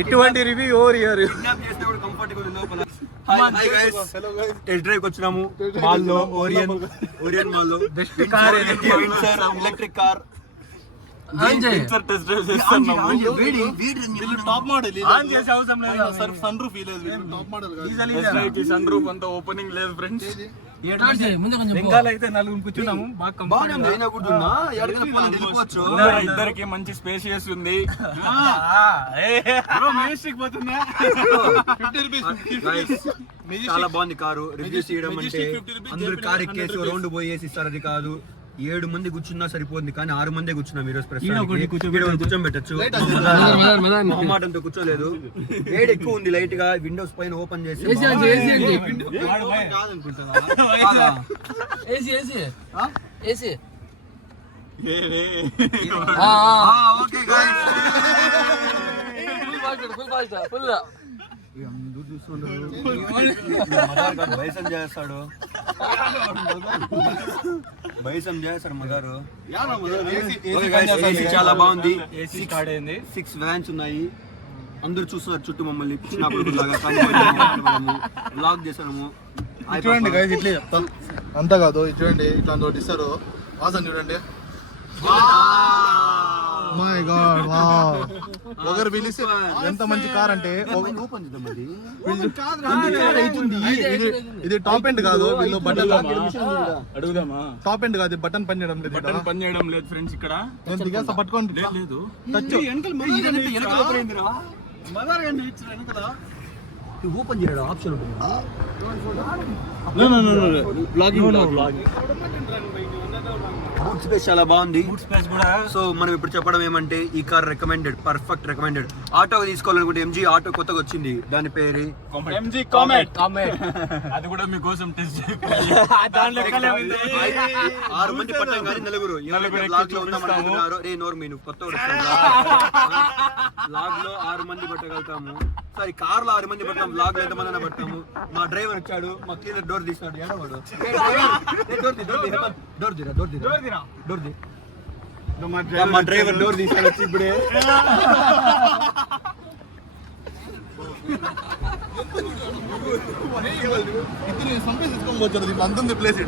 ఇటువంటి రివ్యూ ఎవరు ఇయ్యారు? Test drive వచ్చినాము మాల్లో, ఓరియన్ మాల్లో. Best car electric car top model sunroof అంతా ఓపెనింగ్ లేదు ఫ్రెండ్స్. అయితే నలుగురు కూర్చున్నాము. ఇద్దరికి మంచి స్పేషియస్ ఉంది. చాలా బాగుంది కారు. రివ్యూ చేయడం అంటే అందరు కార్ ఎక్కేసి రౌండ్ పోయేసి ఇస్తారు, అది కాదు. 7 మంది కూర్చున్నా సరిపోతుంది, కానీ 6 మంది కూర్చున్నాం ఈరోజు. కూర్చోబెట్టచ్చు, మాటంతో కూర్చోలేదు. వేడి ఎక్కువ ఉంది లైట్ గా. విండోస్ పైన ఓపెన్ చేసి చేస్తాడు. మగారు చాలా బాగుంది. 6 వ్యాన్స్ ఉన్నాయి. అందరూ చూస్తున్నారు చుట్టూ మమ్మల్ని బ్లాగ్ చేసాము. చూడండి గైస్, ఇట్లే చెప్తాం అంతా కాదు. చూడండి ఇట్లాంటి ఒకటి ఇస్తారు. వాసన చూడండి. My God, wow! ఒకరు పిలిస్తే ఎంత మంచి కార్ అంటే ఇది టాప్ ఎండ్ కాదు. వీళ్ళు బటన్ అడుగుదామా? టాప్ ఎండ్ కాదు, బటన్ పని చేయడం లేదు. పని చేయడం లేదు ఫ్రెండ్స్. ఇక్కడ పట్టుకోండి లేదు. ఓపెన్ చేయడం ఆప్షన్ ఉంటుంది. బూట్ స్పేస్ చాలా బాగుంది. సో మనం ఇప్పుడు చెప్పడం ఏమంటే ఈ car recommended, perfect recommended. Auto తీసుకోవాలనుకుంటే MG ఆటో కొత్తగా వచ్చింది, దాని పేరు MG కామెట్. అది కూడా మీకోసం టెస్ట్ 6 మంది పట్టాం కానీ నలుగురు బ్లాగ్ లో ఉన్నామనుకుంటున్నారు. నువ్వు కొత్త బ్లాగ్ లో 6 మంది పట్టగలుగుతాము. సారీ, కార్ లో 6 మంది పట్టాము, బ్లాగ్ లో ఎంతమంది పట్టాము. మా డ్రైవర్ వచ్చాడు, మా క్లీనర్ డోర్ తీస్తాడు. ఏడవాడు మా డ్రైవర్ డోర్ తీస్తాడు వచ్చి ఇప్పుడే. తీసుకొని అంతుంది ప్లేస్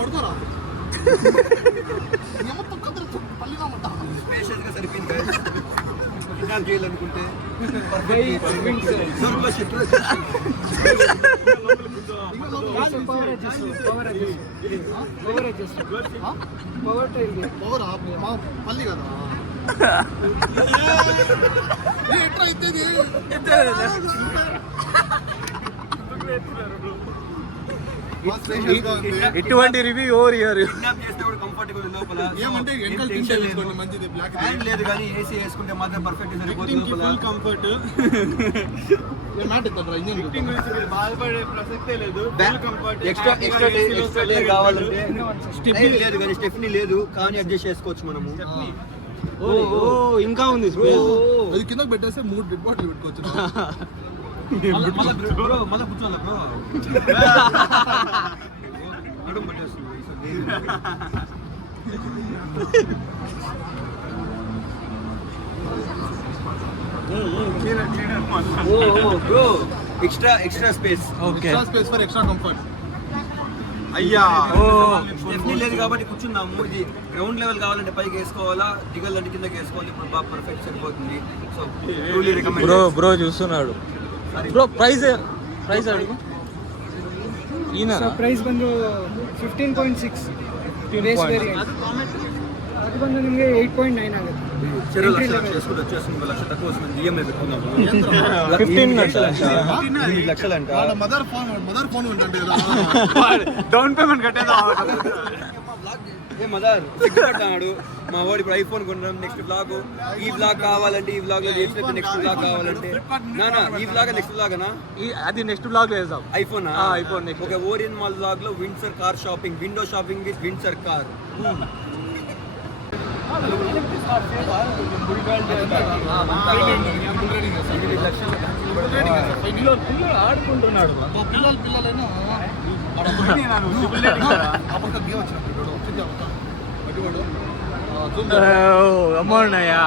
పడుకోరా సరిపోయింది చేయాలనుకుంటే పల్లి కదా ఎట్లా అయితే ఇటువంటి రివ్యూ ఎవరు ఇయ్యారు? కంఫర్టబుల్ లోపల ఏమంటే మంచిది. బ్లాక్ లేదు కానీ ఏసీ వేసుకుంటే మాత్రం పర్ఫెక్ట్ సరిపోతుంది. కంఫర్ట్ బాధపడే ప్రసక్తే లేదు. ఎక్స్ట్రా కావాలంటే లేదు కానీ స్టెఫ్నీ లేదు, కానీ అడ్జస్ట్ చేసుకోవచ్చు మనము. ఇంకా ఉంది. అది కింద పెట్టేస్తే 3 డెడ్ బాటిల్ పెట్టుకోవచ్చు. మళ్ళీ కూర్చోాలా bro? Bro extra space for extra comfort. అయ్యా స్టెఫ్నీ లేదు కాబట్టి కూర్చున్నాము. ఇది గ్రౌండ్ లెవెల్ కావాలంటే పైకి వేసుకోవాలా, దిగాలంటే కిందకి వేసుకోవాలి. ఇప్పుడు బాగా పర్ఫెక్ట్ సరిపోతుంది. సో బ్రో చూస్తున్నాడు. ಬ್ರೋ ಪ್ರೈಸ್ ಅಡುಗು ಈನ ಪ್ರೈಸ್ ಬಂದು 15.6 ಬೇಸ್ ವೇರಿಯಂಟ್. ಅದು ಬಂದು ನಿಮಗೆ 8.9 ಆಗುತ್ತೆ. 15 లక్షలంట. మదర్ ఫోన్ ఉంటుంది, డౌన్ పేమెంట్ కట్టేదా? మదర్ సిగ్గుపడ్డాడు మా వాడు. ఇప్పుడు ఐఫోన్ కొన్నాం. నెక్స్ట్ బ్లాగ్ ఈ బ్లాగ్ కావాలంటే ఈ బ్లాగ్ లో చేసినట్టు నెక్స్ట్ బ్లాగ్ కావాలంటే ఈ బ్లాగ్ నెక్స్ట్ బ్లాగ్ అది నెక్స్ట్ బ్లాగ్ లో వేద్దాం. ఐఫోన్ ఒక ఓరియన్ మాల్ బ్లాగ్ లో Windsor car shopping, window shopping with Windsor car. ఆడుకుంటున్నాడు. పిల్లలైనా అప్పుడు గేమ్ వచ్చినప్పుడు వచ్చింది అడ్డువాడు అమ్మోన్నయ్యా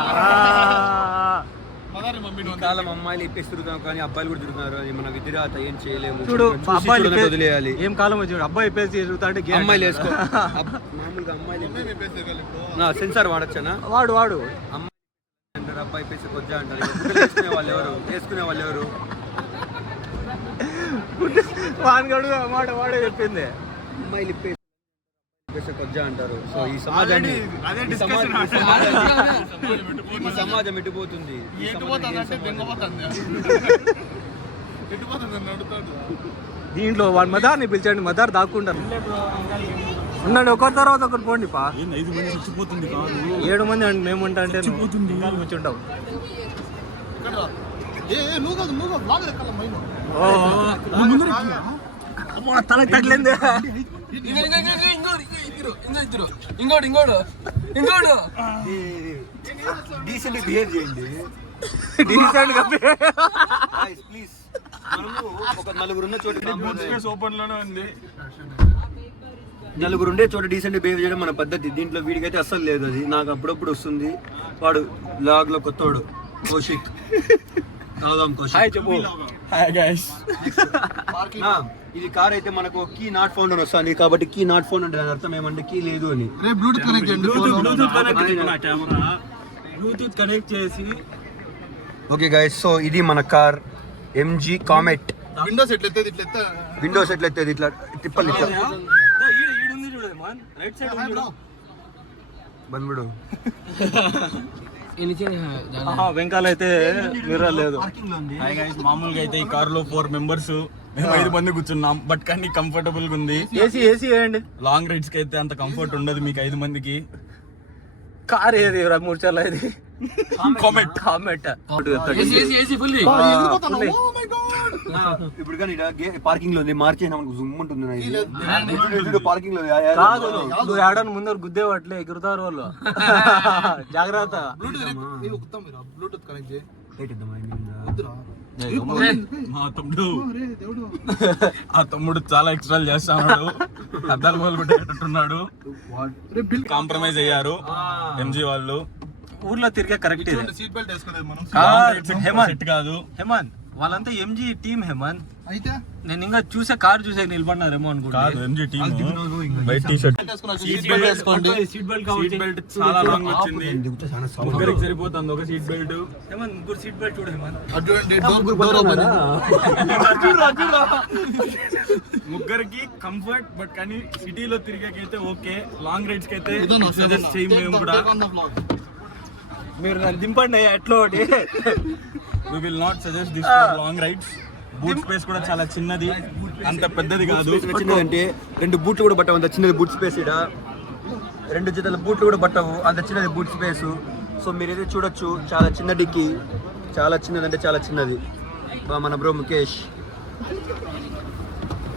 ఈ కాలం అమ్మాయిలు ఇప్పేసి తిరుగుతాం కానీ అబ్బాయిలు కూడా తిరుగుతున్నారు. అది మన విధిరాత, ఏం చేయలేము. చూడు అబ్బాయిలు వదిలేయాలి. ఏం కాలం చూడు అబ్బాయి ఇప్పేసి తిరుగుతా అంటే అమ్మాయిలు వేసుకో. మామూలుగా అమ్మాయిలు సెన్సార్ వాడచ్చానా? వాడు అమ్మాయి అంటారు, అబ్బాయి ఇప్పేసి కొజ్జా అంటారు. వేసుకునే వాళ్ళు ఎవరు? వాడు వాడే చెప్పింది అమ్మాయిలు ఇప్పేసి కొజ్జా అంటారు. సో ఈ సమాజాన్ని ఈ సమాజం ఎటుపోతుంది? దీంట్లో వాడు మదార్ని పిలిచండి, మదార్ దాక్కుంటారు. ఉండండి, ఒకరి తర్వాత ఒకరు పోండి పా. 7 మంది అండి మేము ఉంటా అంటే కూర్చుంటావు. తలకు తగిలింది. ఇంకోడు డీసెంట్ బిహేవ్ చేయండి. డీసెంట్ గా ప్లీజ్. మనము ఒక నలుగురు ఉన్న చోట ఓపెన్ లోనే ఉంది. నలుగురు ఉండే చోట డీసెంట్ బిహేవ్ చేయడం మన పద్ధతి. దీంట్లో వీడికైతే అస్సలు లేదు. అది నాకు అప్పుడప్పుడు వస్తుంది. వాడు లాగ్ లో కొత్తవాడు కౌశిక్. ఇది కార్ అయితే మనకు కీ నాట్ ఫౌండ్ అని వస్తుంది. కాబట్టి కీ నాట్ ఫౌండ్ అంటే దాని అర్థం ఏమంటే కీ లేదు అని. బ్లూటూత్ కనెక్ట్ చేసి. ఓకే గైస్, సో ఇది మన కార్ MG కామెట్. విండోస్ ఎట్లెత్తేది ఇట్లా తిప్పలు ఇట్లా బంద్బుడు. వెంకాల అయితే మిర్రర్ లేదు. మామూలుగా అయితే ఈ కార్ లో 4 మెంబర్స్, మేము 5 మంది కూర్చున్నాం. బట్ కానీ కంఫర్టబుల్ గా ఉంది. ఏసీ వేయండి. లాంగ్ రైడ్స్ కి అయితే అంత కంఫర్ట్ ఉండదు మీకు 5 మందికి. కార్ ఏది 3 చల్ల ఇది కామెట్. ఇప్పుడు కానీ పార్కింగ్ లో ఉంది. మార్చి జుమ్ ఉంటుంది పార్కింగ్ లో. కాదు, నువ్వు ఏడాది ముందర గుద్దే పట్లే ఎగురుతారు వాళ్ళు. జాగ్రత్త. బ్లూటూత్ కనెక్ట్ చేయి. ఆ తమ్ముడు చాలా ఎక్స్ట్రా చేస్తున్నాడు. అద్దాలు వాళ్ళు కొట్టేటట్టున్నాడు. కాంప్రమైజ్ అయ్యారు MG వాళ్ళు. ఊర్లో తిరిగే కరెక్ట్. సీట్ బెల్ట్ వేసుకోలేదు మనం. హేమంత్ కాదు, హేమంత్ వాళ్ళంతా MG టీమ్. హేమంత్ అయితే నేను ఇంకా చూసే నిలబడినారేమో అనుకుంటా. MG team. White T shirt, seat belt వేసుకోండి. సీట్ బెల్ట్ చాలా లాంగ్ వచ్చింది. ముగ్గురికి సరిపోతుంది ఒక సీట్ బెల్ట్. హేమంత్ ముగ్గురు సీట్ బెల్ట్ చూడు. హేమంత్ అటువంటి డోర్ ఓపెన్. ముగ్గురికి కంఫర్ట్. బట్ కానీ సిటీలో తిరిగేకైతే ఓకే. లాంగ్ రైడ్స్ కి అయితే సజెస్ట్ చేయం మేము కూడా. మీరు నన్ను దింపండి ఎట్లా ఒకటి. We will not suggest this for long rides. Boot space కూడా చాలా చిన్నది, అంత పెద్దది కాదు. చిన్నదంటే 2 బూట్లు కూడా పట్టవు అంత చిన్నది బూట్ స్పేస్. ఇక్కడ 2 జతల బూట్లు కూడా పట్టవు అంత చిన్నది బూట్ స్పేస్. సో మీరైతే చూడొచ్చు, చాలా చిన్న డిక్కీ, చాలా చిన్నదంటే చాలా చిన్నది. మన బ్రో ముఖేష్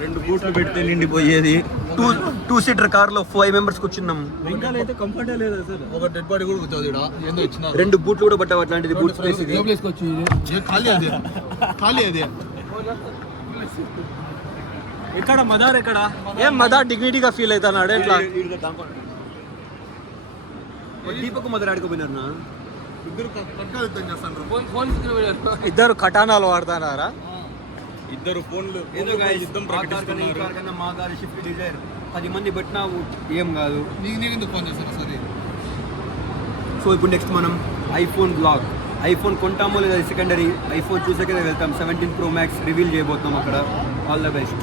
2 బూట్లు పెడితే నిండిపోయేది. 2 సీటర్ కార్ లో 5 మెంబర్స్ కూర్చున్నాం. వెంకాల అయితే కంఫర్ట్ లేదు అసలు. ఒక డెడ్ బాడీ కూడా కూర్చోదు ఇక్కడ. ఏందో ఇచ్చినారు. 2 బూట్లు కూడా పట్టవు అట్లాంటిది బూట్ స్పేస్. ఇది ఖాళీ అదే. ఇక్కడ మదార్ ఎక్కడ? ఏం మదార్ డిగ్నిటీగా ఫీల్ అవుతున్నాడు ఎట్లా? దీపక్ మదర్ ఆడుకోపోయినారు. ఇద్దరు కటానాలు వాడుతున్నారా? ఇద్దరు ఫోన్లు యుద్ధం ప్రకటిస్తున్నారు. మా గారి షిఫ్ట్ డిజైర్ 10 మంది పెట్టినా ఏం కాదు. నీకు ఫోన్ చేస్తాను సరే. సో ఇప్పుడు నెక్స్ట్ మనం ఐఫోన్ బ్లాగ్. ఐఫోన్ కొంటామో లేదా సెకండరీ. ఐఫోన్ చూసాకే వెళ్తాం. 17 Pro Max రివీల్ చేయబోతున్నాం అక్కడ. All the best.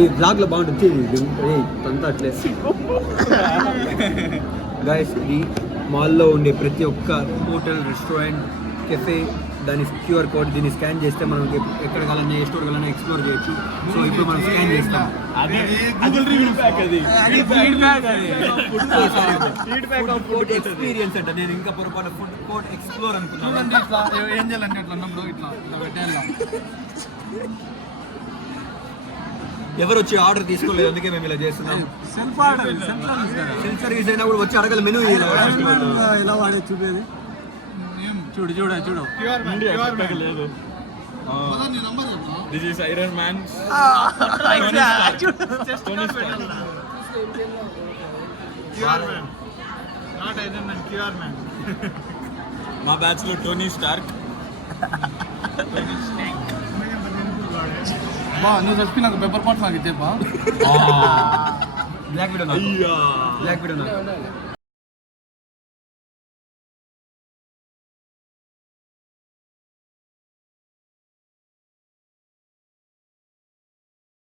ఈ బ్లాగ్లో బాగుంటుంది అంతా అట్లే. గైస్, ఇది మాల్లో ఉండే ప్రతి ఒక్క హోటల్, రెస్టారెంట్, కెఫే దాని QR కోడ్ దీన్ని స్కాన్ చేస్తే మనం ఎక్కడ కావాలన్నా ఏ స్టోర్ కావాలన్నా ఎక్స్ప్లోర్ చేయొచ్చు. సో ఇప్పుడు మనం స్కాన్ చేస్తాం. ఎక్స్పీరియన్స్ అంటే నేను ఇంకా పొరపాటు ఫుడ్ కోర్ట్ ఎక్స్ప్లోర్ అనుకున్నాను. ఏం చేయాలంటే ఇట్లా ఉన్నప్పుడు ఇట్లా పెట్టాలి. ఎవరు వచ్చి ఆర్డర్ తీసుకోలేదు, అందుకే మేము ఇలా చేస్తున్నాం. సెల్ఫ్ సర్వీస్ అయినా కూడా వచ్చి అడగల మెనూ ఇలా వాడే చూపేది. చూడు లేదు. నీ నంబర్ చెప్పు. This is iron man. మా బ్యాచ్ లో టోనీ స్టార్క్. బా నువ్వు చెప్పి నాకు పేపర్ పార్ట్స్ నాకు ఇచ్చే బా. బ్లాక్ వీడియో అయ్యా బ్లాక్ వీడియో